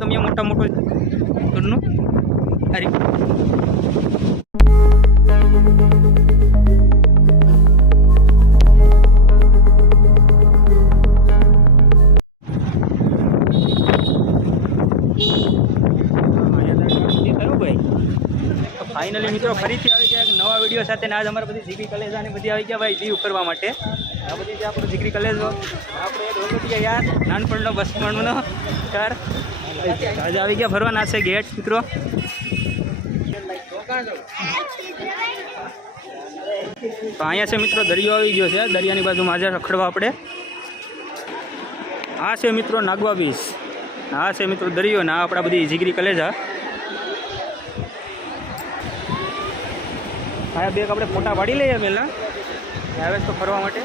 તમે મોટા મોટો ઘરનું અરે ફાઇનલી મિત્રો ફરીથી આવી ગયા નવા વિડીયો સાથે. આજ અમારે બધી જીગરી કલેજા ને બધી આવી ગયા ભાઈ જીવ કરવા માટે. આ બધી જે આપણો જીગરી કલેજો આપણે રોગટિયા યાર નાનપણનો બચપણનો કાર આજે આવી ગયા ફરવાના છે ગેટ મિત્રો. તો અહીંયા છે મિત્રો દરિયો આવી ગયો છે. દરિયાની બાજુમાં આજે રખડવા આપણે. આ છે મિત્રો નાગવા બીચ. આ છે મિત્રો દરિયો ને આ આપણા બધી જીગરી કલેજા. હા બેગ આપણે ફોટા પાડી લઈએ પહેલાં આવે તો ફરવા માટે.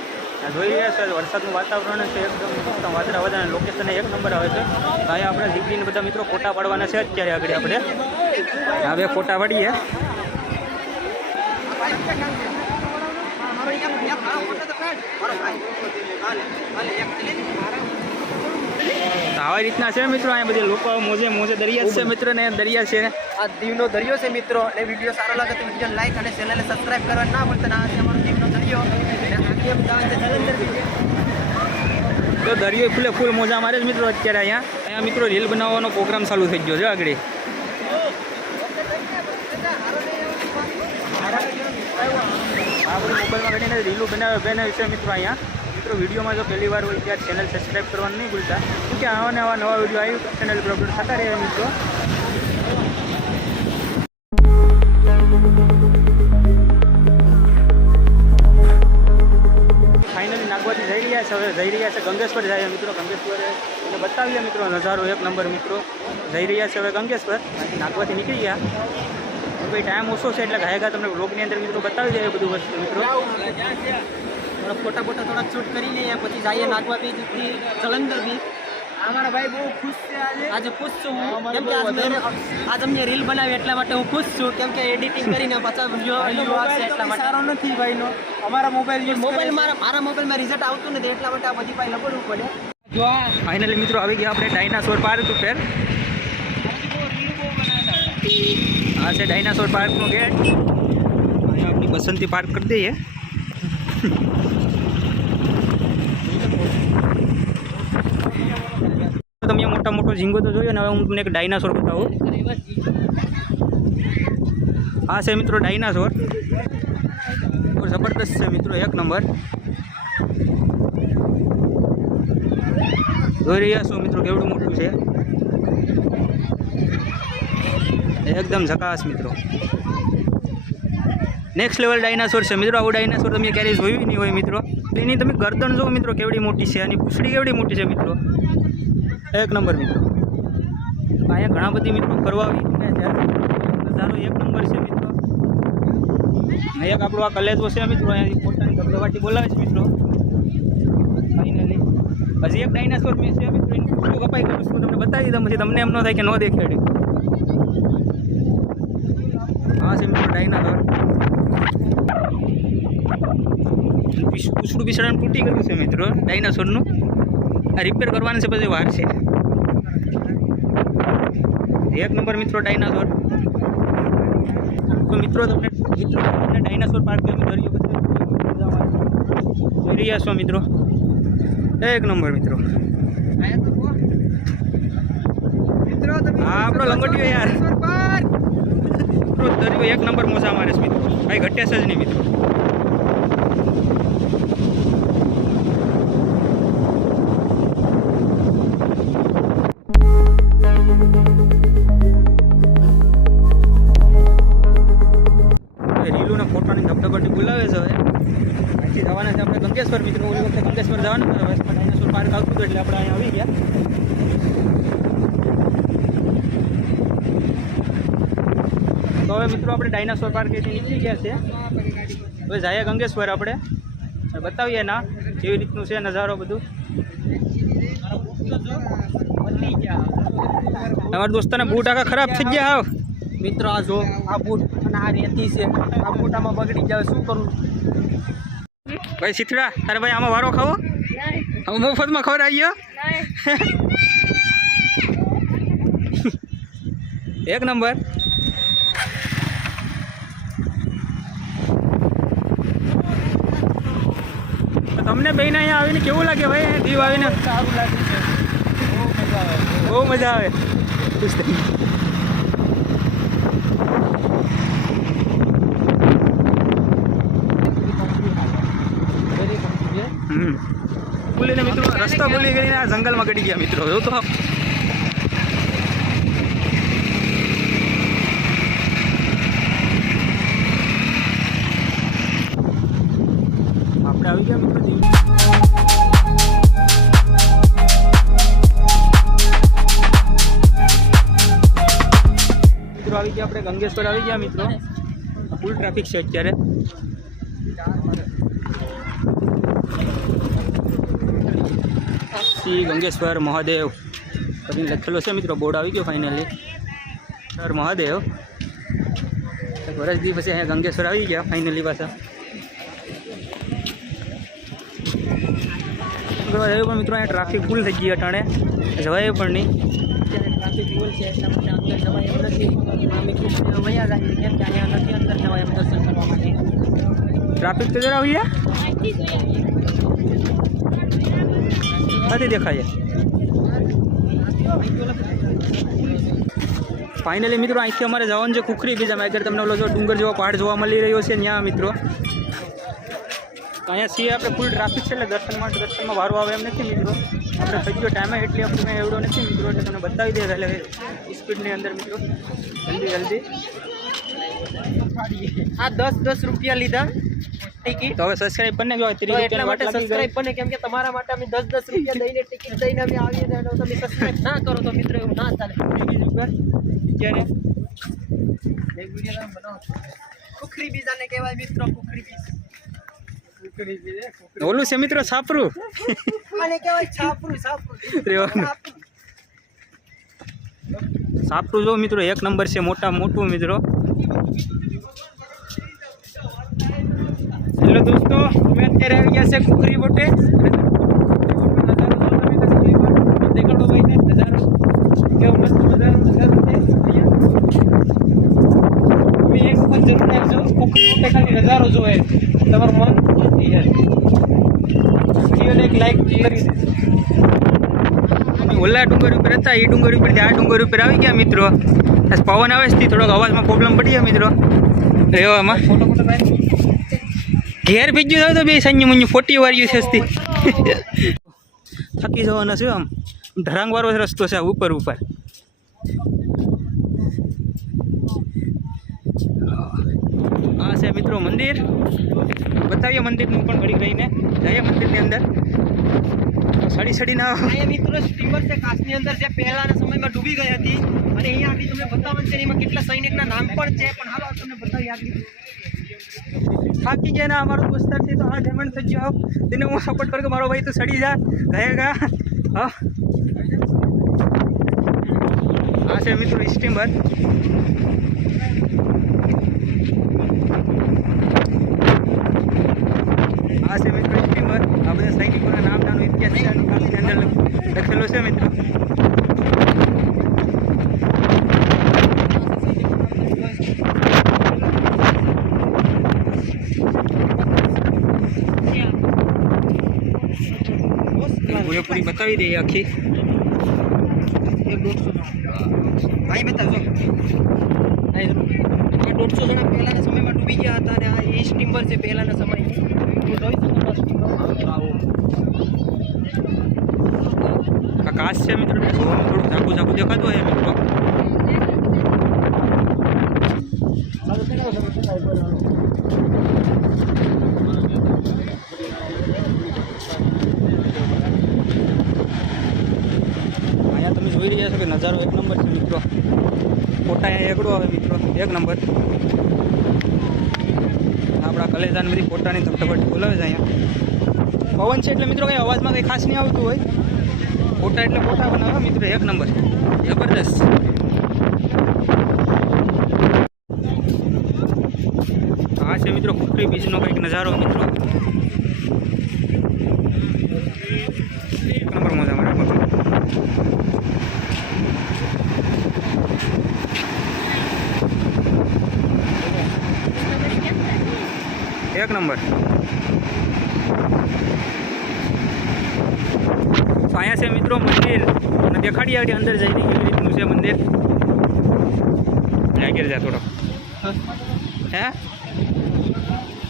જોઈ રહ્યા છે વરસાદનું વાતાવરણ છે એકદમ વાદળા વાદળા લોકેશન એક નંબર આવે છે. અહીંયા આપણે જીગરીને બધા મિત્રો ફોટા પાડવાના છે અત્યારે આગળ આપણે હવે ફોટા પાડીએ. આવા રીતના છે મિત્રો. અહીંયા બધી લોકો મોજે મોજે દરિયા છે મિત્રો ને દરિયા છે. આ દીવનો દરિયો છે મિત્રો. અને વિડીયો સારો લાગે તો વિડીયો લાઈક અને ચેનલને સબસ્ક્રાઇબ કરવા ના ભૂલતા. આ છે અમારો દીવનો દરિયો અને આ કેમ ગામ છે જલંધર. તો દરિયો ફૂલ મોજા મારે જ મિત્રો. અત્યારે અહીંયા મિત્રો રીલ બનાવવાનો પ્રોગ્રામ ચાલુ થઈ ગયો છે આગળ. આ બધું મોબાઈલમાં ઘણીને રીલો બનાવે છે મિત્રો. અહીંયા મિત્રો વિડીયોમાં જો પહેલી વાર હોય ત્યારે ચેનલ સબસ્ક્રાઈબ કરવાનું નહીં ભૂલતા. કેમ કે આવા નવા વિડીયો આવી ચેનલ પર અપલોડ થતા રહે મિત્રો. ફાઇનલી નાગવાથી જઈ રહ્યા છે. હવે જઈ રહ્યા છે ગંગેશ્વર જાય મિત્રો. ગંગેશ્વરે એને બતાવીએ મિત્રો નજારો એક નંબર મિત્રો. જઈ રહ્યા છે હવે ગંગેશ્વર. નાગવાથી નીકળી ગયા ભાઈ. ટાઈમ ઓછો છે એટલે ગાયગા તમને વ્લોગની અંદર મિત્રો બતાવી દઈએ બધું વસ્તુ મિત્રો. થોડા ફોટા થોડા શૂટ કરી લઈએ પછી જઈએ નાગવા બીચથી જલંધર બીચ. અમારા ભાઈ બહુ ખુશ છે આજે ખુશ છું હું. કેમ કે આજ અમને રીલ બનાવી એટલા માટે હું ખુશ છું. કેમ કે એડિટિંગ કરીને પાછા વિડીયો આવશે એટલા માટે. સારો નથી ભાઈનો અમારા મારા મોબાઈલમાં રિઝલ્ટ આવતું નથી એટલા માટે આ બધી ભાઈ લબડવું પડે. જો ફાઇનલી મિત્રો આવી ગયા આપણે ડાયનાસોર પાર્ક ઉપર. આ છે ડાયનાસોર પાર્કનો ગેટ. અહીંયા આપણી બસંતી પાર્ક કરી દઈએ. તમે મોટા મોટો ઝીંગો તો જોયો ને. હવે હું તમને એક ડાયનાસોર બતાવું. આ છે મિત્રો ડાયનાસોર. જબરદસ્ત છે મિત્રો એક નંબર. જોઈ રહ્યા છો મિત્રો કેવડું મોટું છે. એકદમ ઝકાસ મિત્રો. નેક્સ્ટ લેવલ ડાયનાસોર છે મિત્રો. આવું ડાયનાસોર તમે ક્યારેય જોયું નહીં હોય મિત્રો. એની તમે ગરદન જુઓ મિત્રો કેવડી મોટી છે. અને પૂંછડી કેવડી મોટી છે મિત્રો. એક નંબર મિત્રો. અહીંયા ઘણા બધી મિત્રો ફરવા આવી ગયા છે. નજારો એક નંબર છે મિત્રો. એક આપણું આ કલેજો છે મિત્રો. અહીંયાથી પોતાની ધબધબાટી બોલાવે છે મિત્રો. ફાઇનલી હજી એક ડાયનાસોર મેં છે મિત્રો. એનું પૂછડું કપાઈ ગયું છું તમને બતાવી દઉં પછી તમને એમ ન થાય કે ન દેખાડ્યું. હા છે મિત્રો ડાયનાસોર. પૂછડું બિછડાનું તૂટી ગયું છે મિત્રો ડાયનાસોરનું. આ રિપેર કરવાનું છે પછી વાર છે. એક નંબર મિત્રો ડાયનાસોર. તો મિત્રો તમને ડાયનાસોર પાર્ક દરિયો જોઈ રહ્યા છો મિત્રો. એક નંબર મિત્રો. હા આપણો લંગોટીઓ યાર દરિયો એક નંબર મોજા મારે છે મિત્રો. ભાઈ ઘટે છે જ નહીં મિત્રો. રીલુના ફોટોની ધબધબાટી બોલાવે છે. હવે અહીંથી જવાના છે આપણે ગંગેશ્વર મિત્રો. ઓલી વખતે ગંગેશ્વર જવાનું રસ્તા ડાયનાસોર પાર્ક આવતું હતું એટલે આપણે અહીંયા આવી ગયા. તો હવે મિત્રો આપણે ડાયનાસોર પાર્કેથી નીકળી ગયા છે. હવે જઈએ ગંગેશ્વર આપણે બતાવીએ ના કેવી રીતનું છે નજારો બધું. તમારા દોસ્તાના બૂટ આખા ખરાબ થઈ ગયા. હાવ મિત્રો આ જો આ બૂટ અને આ રેતી છે. આ બૂટ આમાં બગડી જાય શું કરું ભાઈ સીથડા. તારે ભાઈ આમાં વારો ખાવો મફતમાં ખબર આવી ગયો. એક નંબર. તો તમને બેને અહીંયા આવીને કેવું લાગે ભાઈ? દીવ આવીને સારું લાગે છે, બહુ મજા આવે. ખુશ થઈ. ભૂલીને મિત્રો રસ્તો ભૂલી કરીને આ જંગલમાં ગડી ગયા મિત્રો. જો તો આપણે આવી ગયા મિત્રો દીવ. મિત્રો આવી ગયા આપણે ગંગેશ્વર આવી ગયા મિત્રો. ફૂલ ટ્રાફિક છે અત્યારે. શ્રી ગંગેશ્વર મહાદેવ કરીને લખેલો છે મિત્રો. બોર્ડ આવી ગયો ફાઇનલી. સર મહાદેવ. વર્ષ દી પછી અહીંયા ગંગેશ્વર આવી ગયા ફાઇનલી પાછા. જવાય પણ મિત્રો અહીંયા ટ્રાફિક ફૂલ થઈ ગઈ અટાણે. જવાય પણ નહીં. ટ્રાફિક ફૂલ છે એટલા માટે અંદર જવાય એમ નથી. અમે કૃષ્ણ વયા રાખીએ કેમ કે અહીંયા નથી અંદર જવાય એમ દર્શન કરવા માટે. ટ્રાફિક તો જરા આવી નથી દેખાય. ફાઇનલી મિત્રો અહીંથી અમારે જવાનું છે કુખરી બીજામાં. અત્યારે તમને ઓલો જો ડુંગર જેવો પહાડ જોવા મળી રહ્યો છે ત્યાં મિત્રો. અહીંયા છીએ આપણે ફૂલ ટ્રાફિક છે એટલે દર્શનમાં વારો આવે એમ નથી મિત્રો. આપણે થઈ ગયો ટાઈમે એટલી આપણે એવડો નથી મિત્રો એટલે તમને બતાવી દે એટલે સ્પીડની અંદર મિત્રો. જલ્દી આ 10 રૂપિયા લીધા ટિકિટ. તો હવે સબસ્ક્રાઇબ કરીને જો તો એટલા માટે સબસ્ક્રાઇબ પણ કેમ કે તમારા માટે અમે 10 રૂપિયા દઈને ટિકિટ દઈને અમે આવીએ અને તમે સબસ્ક્રાઇબ ના કરો તો મિત્રો એવું ના ચાલે. અત્યારે એક વિડિયો તમે બનાવો છો. કુખરી બીજાને કહેવાય મિત્રો. કુખરી બીજ ઓલું છે મિત્રો સાપરું. આને કહેવાય છાપરું. સાપરું જો મિત્રો એક નંબર છે. મોટું મિત્રો. હેલો દોસ્તો, અમે અત્યારે આવી ગયા છે કુખરી બોટે. દેખાડો ભાઈને નજારો કેવો મસ્ત નજારો છે. તમે એક વખત જરૂર આવજો કુખરી બોટે. ખાલી નજારો જોવે તમારું મન ખુશ થઈ જાય. વિડીયોને એક લાઈક કરી દે. અમે ઓલા ડુંગર ઉપર હતા એ ડુંગર ઉપરથી આ ડુંગર ઉપર આવી ગયા મિત્રો. પવન આવે છે થોડોક અવાજમાં પ્રોબ્લેમ પડી ગયા મિત્રો રહેવામાં. ફોટો ભાઈ ઘેર ભેજ્યું થાય તો બે સંજુ મંજુ ફોટી વાર્યું છે હસ્તી. થાકી જવાના છે આમ. ધરાંગવાળો રસ્તો છે ઉપર. આ છે મિત્રો મંદિર. બતાવીએ મંદિરનું પણ ઘડી રહીને જઈએ મંદિરની અંદર. સડીના અહીંયા મિત્રો સ્ટીમર છે કાચની અંદર જે પહેલાના સમયમાં ડૂબી ગઈ હતી અને અહીંયા આગળ તમને બતાવવાનું છે. એમાં કેટલા સૈનિકના નામ પણ છે પણ હાલો તમને બતાવી આગળ. થાકી ગયા ના અમારો દોસ્તાર છે તો આ જમણ થઈ જાઓ તેને હું સપોર્ટ કરું કે મારો ભાઈ તો સડી જા ગયેગા. હા આ છે મિત્રો સ્ટીમર. આ છે મિત્રો સ્ટીમર. આ બધા સૈનિકોના નામનો ઇતિહાસ છે અંદર લખેલો છે મિત્રો. પૂરેપૂરી બતાવી દઈએ આખી. 150 ભાઈ બતાવજો. આ 150 જણા પહેલાના સમયમાં ડૂબી ગયા હતા અને આ એ સ્ટીમર છે પહેલાના સમયની. આ કાચ છે મિત્રો. થોડું ઝાકું દેખાતું હોય મિત્રો. અહીંયા તમે જોઈ રહ્યા છો કે નજારો એક નંબર છે મિત્રો. ફોટા અહીંયા એકડો આવે મિત્રો. એક નંબર. આપણા કલેજાને બધી ફોટાની ધબધબાટ બોલાવે છે અહીંયા. પવન છે એટલે મિત્રો કંઈ અવાજમાં કંઈ ખાસ નહીં આવતું હોય. ફોટા એટલે ફોટા બનાવે મિત્રો. એક નંબર જબરદસ્ત. આ છે મિત્રો કુખરી બીચનો કંઈક નજારો મિત્રો. એક નંબર મજા મને. એક નંબર. તો અહીંયા છે મિત્રો મંદિર અને દેખાડી આવડી અંદર જઈને કેવી રીતનું છે મંદિર. આગળ જા થોડો. હે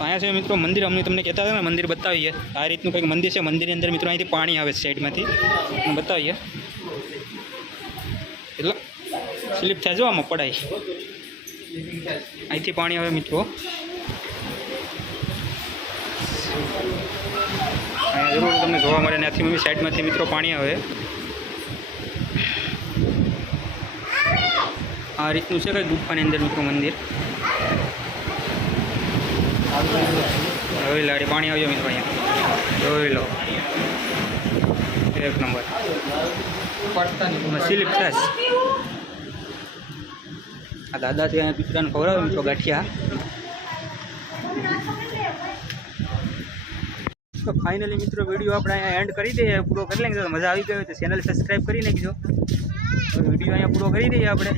અહીંયા છે મિત્રો મંદિર. અમને તમને કહેતા હતા ને મંદિર બતાવીએ. આ રીતનું કંઈક મંદિર છે. મંદિરની અંદર મિત્રો અહીંથી પાણી આવે છે સાઈડમાંથી. બતાવીએ એટલે સ્લીપ થાય જો આમાં પડાય. અહીંથી પાણી આવે મિત્રો. અહીંયા જરૂર તમને જોવા મળે. ત્યાંથી સાઈડમાંથી મિત્રો પાણી આવે. આ રીતનું છે કંઈ ગુફાની અંદર મિત્રો મંદિર. જોઈ લો પાણી આવ્યો મિત્રો અહીંયા. જોઈ લો એક નંબર. સ્લીપ થાય. આ દાદા છે અહીંયા દીકરાને ખવડાવે મિત્રો ગાંઠિયા. તો ફાઇનલી મિત્રો વિડીયો આપણે અહીંયા એન્ડ કરી દઈએ. પૂરો કરી લઈએ. મજા આવી ગયો તો ચેનલ સબસ્ક્રાઈબ કરી નાખજો. વિડીયો અહીંયા પૂરો કરી દઈએ આપણે.